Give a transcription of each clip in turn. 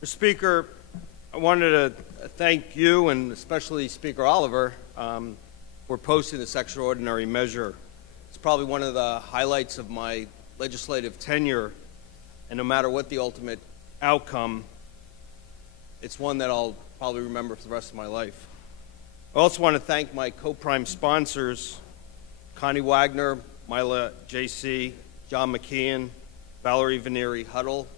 Mr. Speaker, I wanted to thank you and especially Speaker Oliver for posting this extraordinary measure. It's probably one of the highlights of my legislative tenure, and no matter what the ultimate outcome, it's one that I'll probably remember for the rest of my life. I also want to thank my co-prime sponsors, Connie Wagner, Mila J.C., John McKeon, Valerie Vanieri Huddle,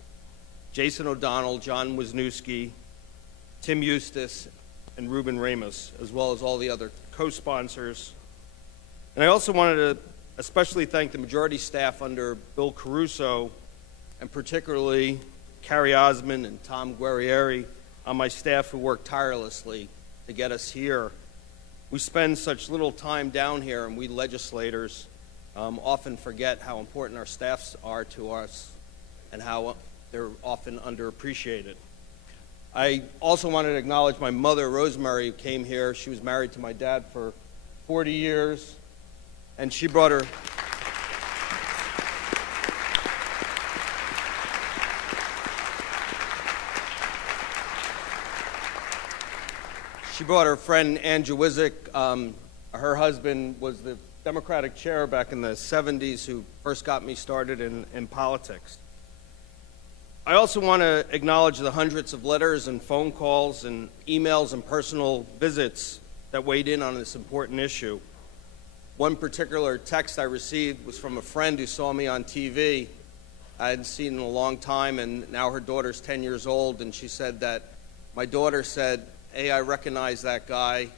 Jason O'Donnell, John Wisniewski, Tim Eustace, and Ruben Ramos, as well as all the other co-sponsors. And I also wanted to especially thank the majority staff under Bill Caruso, and particularly Carrie Osmond and Tom Guerrieri on my staff who worked tirelessly to get us here. We spend such little time down here, and we legislators often forget how important our staffs are to us and how they're often underappreciated. I also wanted to acknowledge my mother, Rosemary, who came here. She was married to my dad for 40 years, and she brought her friend Ann Jawizik. Her husband was the Democratic chair back in the 70s who first got me started in politics. I also want to acknowledge the hundreds of letters and phone calls and emails and personal visits that weighed in on this important issue. One particular text I received was from a friend who saw me on TV. I hadn't seen in a long time, and now her daughter's 10 years old, and she said that my daughter said, "Hey, I recognize that guy."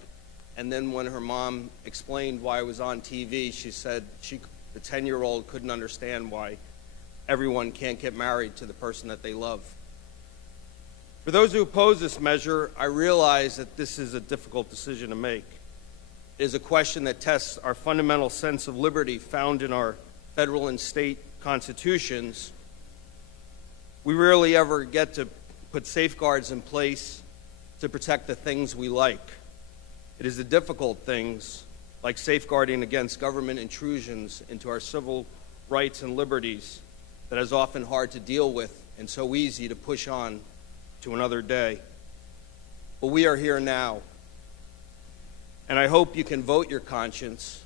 And then when her mom explained why I was on TV, she said the 10-year-old couldn't understand why everyone can't get married to the person that they love. For those who oppose this measure, I realize that this is a difficult decision to make. It is a question that tests our fundamental sense of liberty found in our federal and state constitutions. We rarely ever get to put safeguards in place to protect the things we like. It is the difficult things, like safeguarding against government intrusions into our civil rights and liberties, that is often hard to deal with and so easy to push on to another day. But we are here now, and I hope you can vote your conscience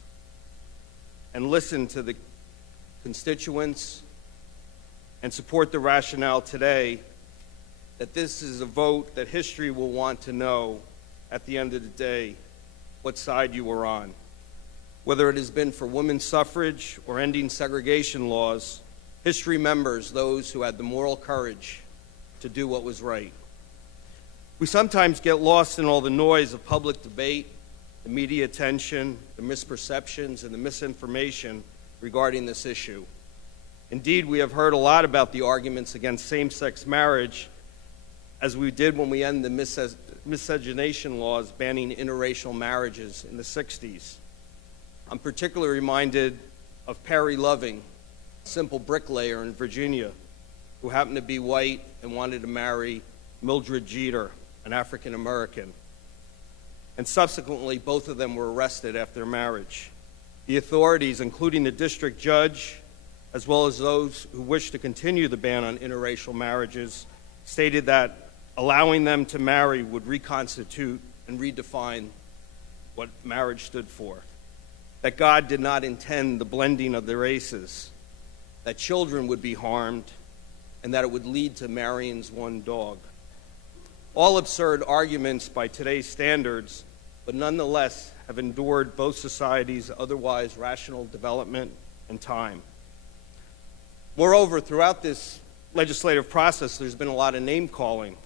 and listen to the constituents and support the rationale today that this is a vote that history will want to know at the end of the day what side you were on. Whether it has been for women's suffrage or ending segregation laws, history remembers those who had the moral courage to do what was right. We sometimes get lost in all the noise of public debate, the media attention, the misperceptions, and the misinformation regarding this issue. Indeed, we have heard a lot about the arguments against same-sex marriage, as we did when we ended the miscegenation laws banning interracial marriages in the 60s. I'm particularly reminded of Perry Loving, simple bricklayer in Virginia, who happened to be white and wanted to marry Mildred Jeter, an African American. And subsequently, both of them were arrested after their marriage. The authorities, including the district judge, as well as those who wished to continue the ban on interracial marriages, stated that allowing them to marry would reconstitute and redefine what marriage stood for, that God did not intend the blending of the races, that children would be harmed, and that it would lead to Marion's one dog. All absurd arguments by today's standards, but nonetheless have endured both societies' otherwise rational development and time. Moreover, throughout this legislative process, there's been a lot of name-calling.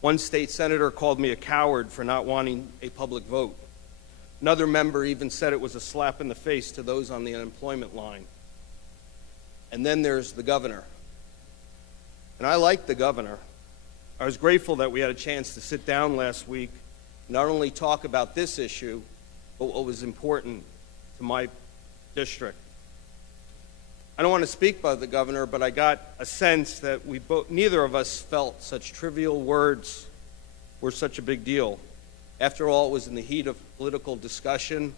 One state senator called me a coward for not wanting a public vote. Another member even said it was a slap in the face to those on the unemployment line. And then there's the governor. And I like the governor. I was grateful that we had a chance to sit down last week, not only talk about this issue, but what was important to my district. I don't want to speak about the governor, but I got a sense that neither of us felt such trivial words were such a big deal. After all, it was in the heat of political discussion.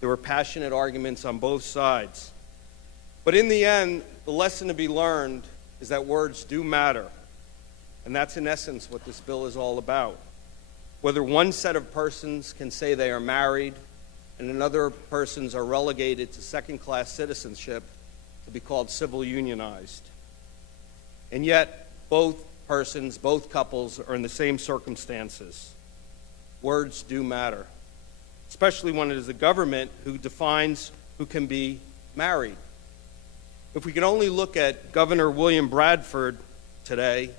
There were passionate arguments on both sides. But in the end, the lesson to be learned is that words do matter. And that's in essence what this bill is all about. Whether one set of persons can say they are married and another persons are relegated to second-class citizenship to be called civil unionized. And yet, both persons, both couples are in the same circumstances. Words do matter, especially when it is the government who defines who can be married. If we can only look at Governor William Bradford today,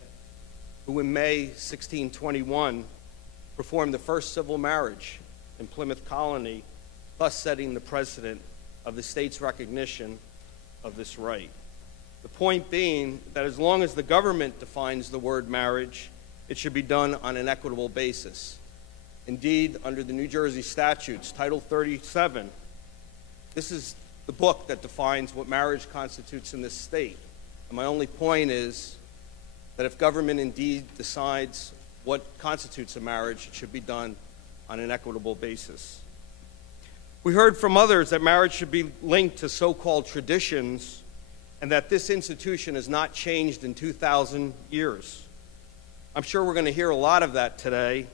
who in May 1621 performed the first civil marriage in Plymouth Colony, thus setting the precedent of the state's recognition of this right. The point being that as long as the government defines the word marriage, it should be done on an equitable basis. Indeed, under the New Jersey statutes, Title 37, this is the book that defines what marriage constitutes in this state. And my only point is that if government indeed decides what constitutes a marriage, it should be done on an equitable basis. We heard from others that marriage should be linked to so-called traditions and that this institution has not changed in 2,000 years. I'm sure we're going to hear a lot of that today.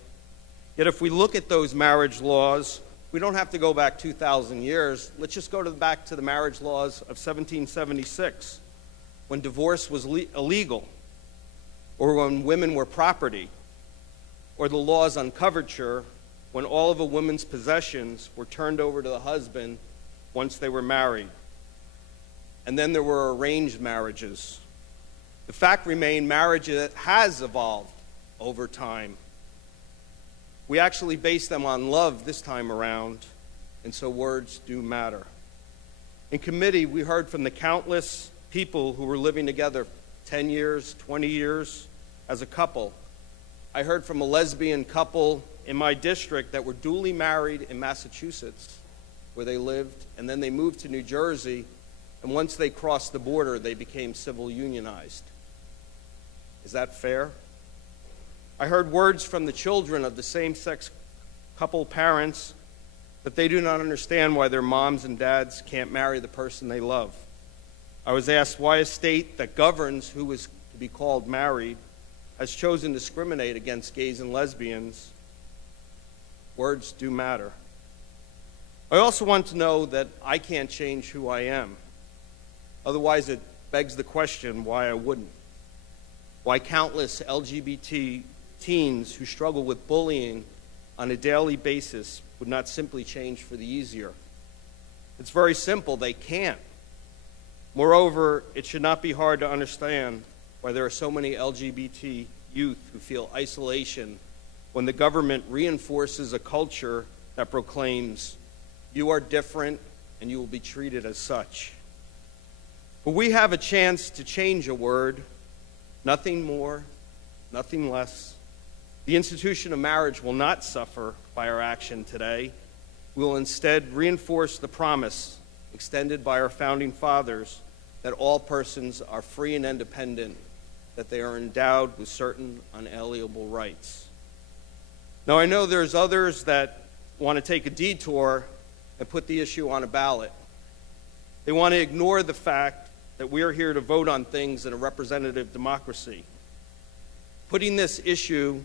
Yet if we look at those marriage laws, we don't have to go back 2,000 years. Let's just go back to the marriage laws of 1776, when divorce was illegal, or when women were property, or the laws on coverture, when all of a woman's possessions were turned over to the husband once they were married. And then there were arranged marriages. The fact remains, marriage has evolved over time. We actually base them on love this time around, and so words do matter. In committee, we heard from the countless people who were living together 10 years, 20 years as a couple. I heard from a lesbian couple in my district that were duly married in Massachusetts, where they lived, and then they moved to New Jersey, and once they crossed the border, they became civil unionized. Is that fair? I heard words from the children of the same-sex couple parents that they do not understand why their moms and dads can't marry the person they love. I was asked why a state that governs who is to be called married has chosen to discriminate against gays and lesbians. Words do matter. I also want to know that I can't change who I am. Otherwise, it begs the question why I wouldn't. Why countless LGBT teens who struggle with bullying on a daily basis would not simply change for the easier. It's very simple, they can't. Moreover, it should not be hard to understand why there are so many LGBT youth who feel isolation when the government reinforces a culture that proclaims, you are different and you will be treated as such. But we have a chance to change a word, nothing more, nothing less. The institution of marriage will not suffer by our action today. We will instead reinforce the promise extended by our founding fathers that all persons are free and independent, that they are endowed with certain unalienable rights. Now, I know there's others that want to take a detour and put the issue on a ballot. They want to ignore the fact that we are here to vote on things in a representative democracy. Putting this issue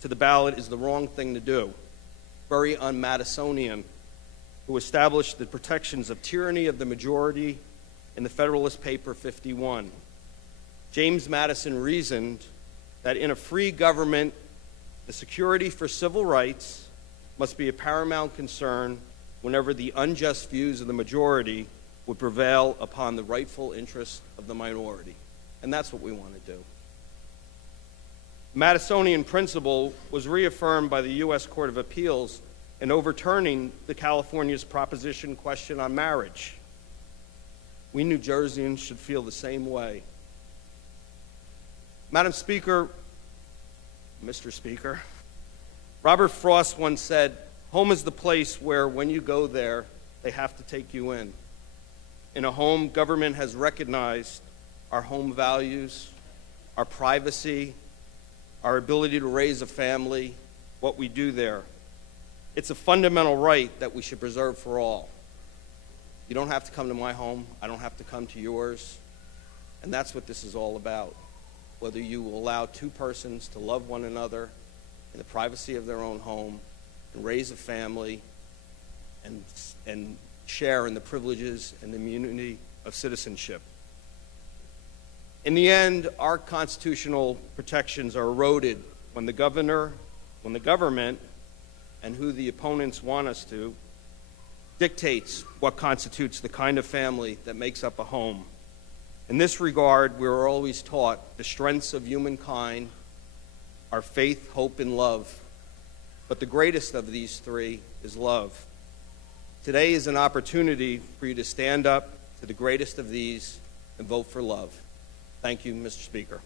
to the ballot is the wrong thing to do. Very un-Madisonian, who established the protections of tyranny of the majority in the Federalist Paper 51. James Madison reasoned that in a free government, the security for civil rights must be a paramount concern whenever the unjust views of the majority would prevail upon the rightful interests of the minority. And that's what we want to do. The Madisonian principle was reaffirmed by the U.S. Court of Appeals in overturning the California's proposition question on marriage. We New Jerseyans should feel the same way. Madam Speaker, Mr. Speaker, Robert Frost once said, home is the place where when you go there, they have to take you in. In a home, government has recognized our home values, our privacy, our ability to raise a family, what we do there. It's a fundamental right that we should preserve for all. You don't have to come to my home. I don't have to come to yours. And that's what this is all about. whether you will allow two persons to love one another in the privacy of their own home and raise a family and share in the privileges and the immunity of citizenship. In the end, our constitutional protections are eroded when the government, and who the opponents want us to, dictates what constitutes the kind of family that makes up a home. In this regard, we are always taught the strengths of humankind are faith, hope, and love. But the greatest of these three is love. Today is an opportunity for you to stand up to the greatest of these and vote for love. Thank you, Mr. Speaker.